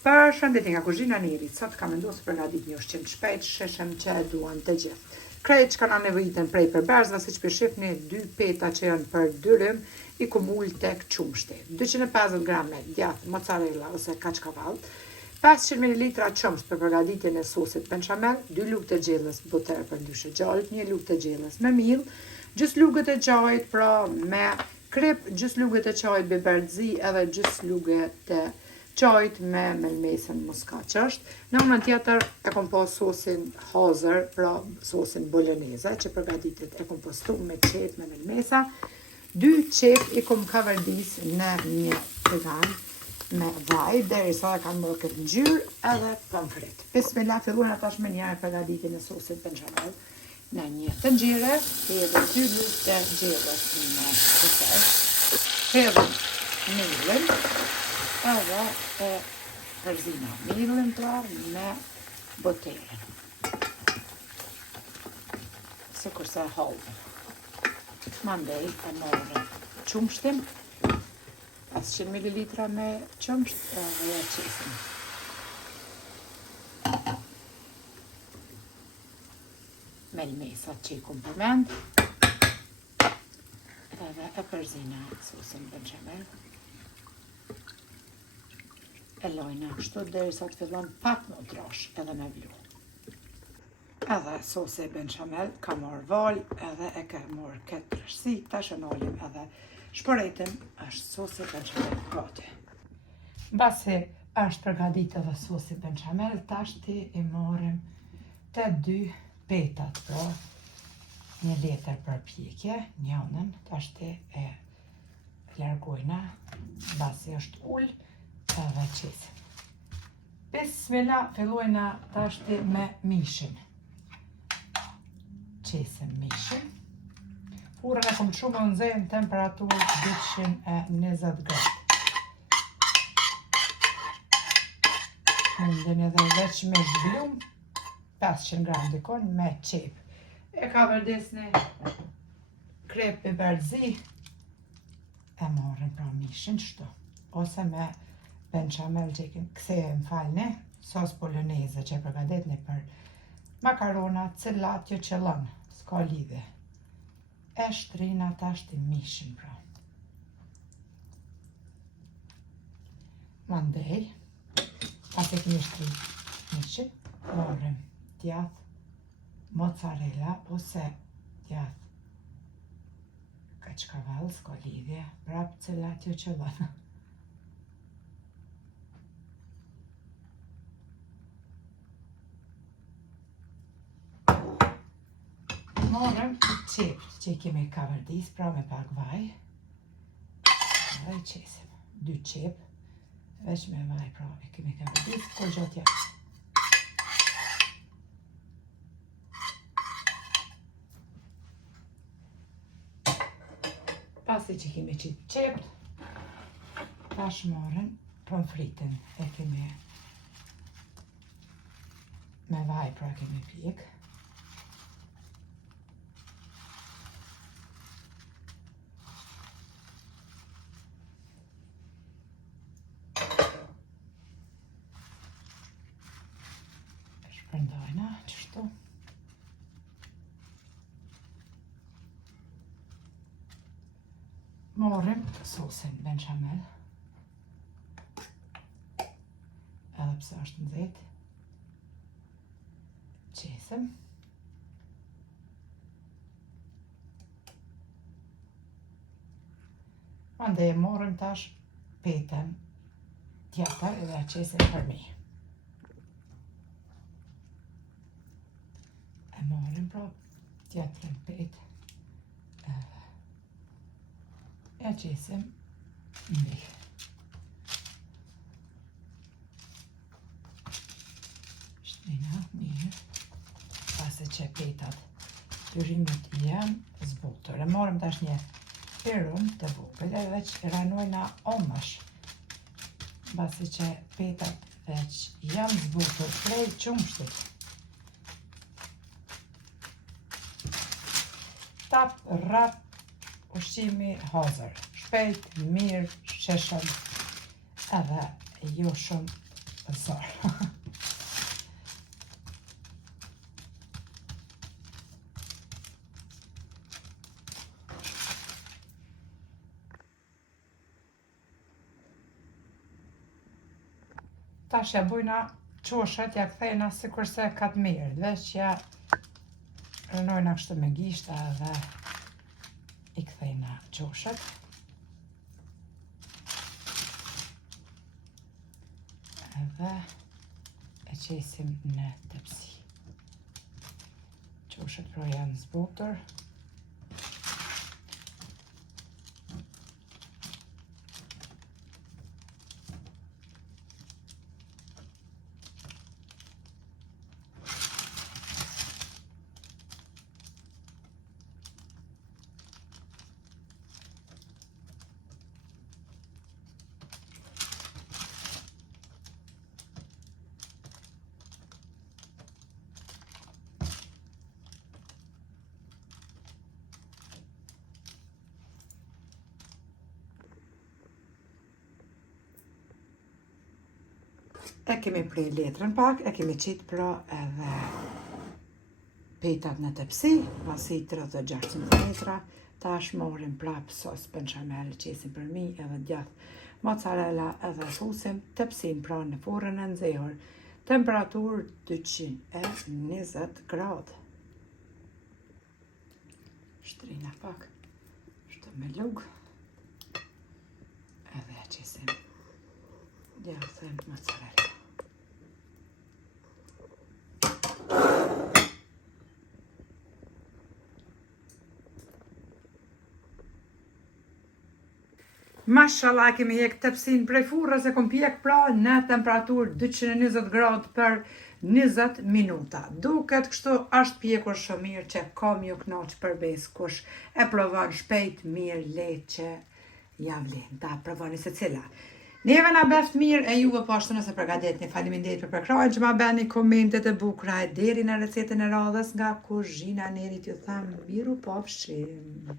Përshëndetje nga kuzhina e Nirit. Sot kam vendosur për përgatit një ushqim të shpejt, sheshem që e duan të gjithë. Krejt që kanë nevojitën prej përberzve, siç po shihni, 2 peta që janë për dyrym, i kumul tek qumshti. 250 grame djath mozzarella ose kaçkavall, 500 ml qumësht për përgatitjen e sosit bechamel, 2 lugë të gjellës buter për ndyshe gjallët, 1 lugë të gjellës me miell, gjys lugët e çajit pra me krip, gjys lugët e çajit biberzi edhe gjys lugët të çajit me melmesën muskat që është. Në anën tjetër e kom pas sosin hazër, pra sosin boloneze që përgatitet e kom postu me qep me melmesa. 2 qep i kom kavardis në një tigan me vaj, derisa e kanë bërë këtë ngjyrë edhe pomfrit. Bismillah, fillojmë tash me një përgatitjen e sosit bechamel. Në një tenxhere hedhim 2 lugë të gjellës në buter. Hedhim mielin edhe e përzina mielin pra me boterën. Sikur se hallë. Mandej e morëm qumshtin, 500 ml me qumsht edhe ja qesim. Melmesat që i kom përmend, edhe e përzina sosin bechamel. E lojna kështu derisa të fillon pak më trash edhe me vlu. Edhe sosi bechamel ka marrë val edhe e ka marrë këtë trashësi, tash e nalim edhe shporetin, është sosi bechamel gati. Mbasi është përgatitur edhe sosi bechamel, tash ti i marrim të 2 petat, pra 1 letër për pjekje, njënën, tash ti e largojna, mbasi është ull, edhe qesim. Bismillah, fillojna tashti me mishin. Qesim mishin. Furën e kom shumë në nxehtë në temperaturë 220 gradë. Mundin edhe veç me zblum, 500 gram dikon me qep. E ka vërdesni krep biberzi, e marrin pra mishin shtu. Ose me bechamel që kthejë më falni, sos poloneze që e përgatitni për makarona, cilat jo qëllon, s'ka lidhje. E shtrina tashti mishin pra. Mandej, pasi kemi shtri mishin, marrim djath mozzarella ose djath kaçkavall, s'ka lidhje, prap cilat jo qëllon. Marrim qept që i kemi kavardis, pra me pak vaj, edhe i qesim. 2 qep, veç me vaj, pra i kemi kavardis, kur gjotja. Pasi që kemi qept, tash marrim pomfritin, e kemi me vaj, pra kemi pjek. Shpërndajna, qështu. Marrim sosin bechamel. Edhe pse është nxehtë. Qesim. Mandej marrim tash petën tjetër edhe qesim përmi. E marrim pra tjetërën petë, e qesim mbi. Shtrina mirë, pasi që petat dyrimit janë zbutur. E marrim tash një pirun të vogël e veç ranojna omash. Pasi që petat veç janë zbutur prej qumshtit. Tap, rap, ushqimi hazër. Shpejt, mirë, sheshëm, edhe jo shumë Sorry. Tash ja bujna qoshet, ja kthejna si kurse ka të mirë, veç ja rënojna kështu me gishta dhe i kthejna qoshet. Edhe e qesim në tepsi. Qoshet pro janë zbutur. E kemi prej letrën pak, e kemi qitë pra edhe petat në tepsi, pasi 36 cm, tash morim prap sos benchamel, qesim për mi edhe djath mozzarella edhe fusim tepsin pra në furrën e nxehur, temperaturë 220 gradë. Shtrina pak, shtë me lugë, edhe qesim djathën mozzarella. Mashallah, kemi jek tepsin prej furrës e kom pjek pra në temperaturë 220 gradë për 20 minuta. Duket kështu është pjekur shumë mirë që kam ju knaq përbes kush e provon shpejt mirë le që ja vlen ta provoni se cila. Neve na beft mirë e juve po ashtu nëse përgatitni. Faleminderit për përkrahjen që ma bëni komentet e bukura e deri në recetën e radhës nga kuzhina Nerit, ju them miru pafshim.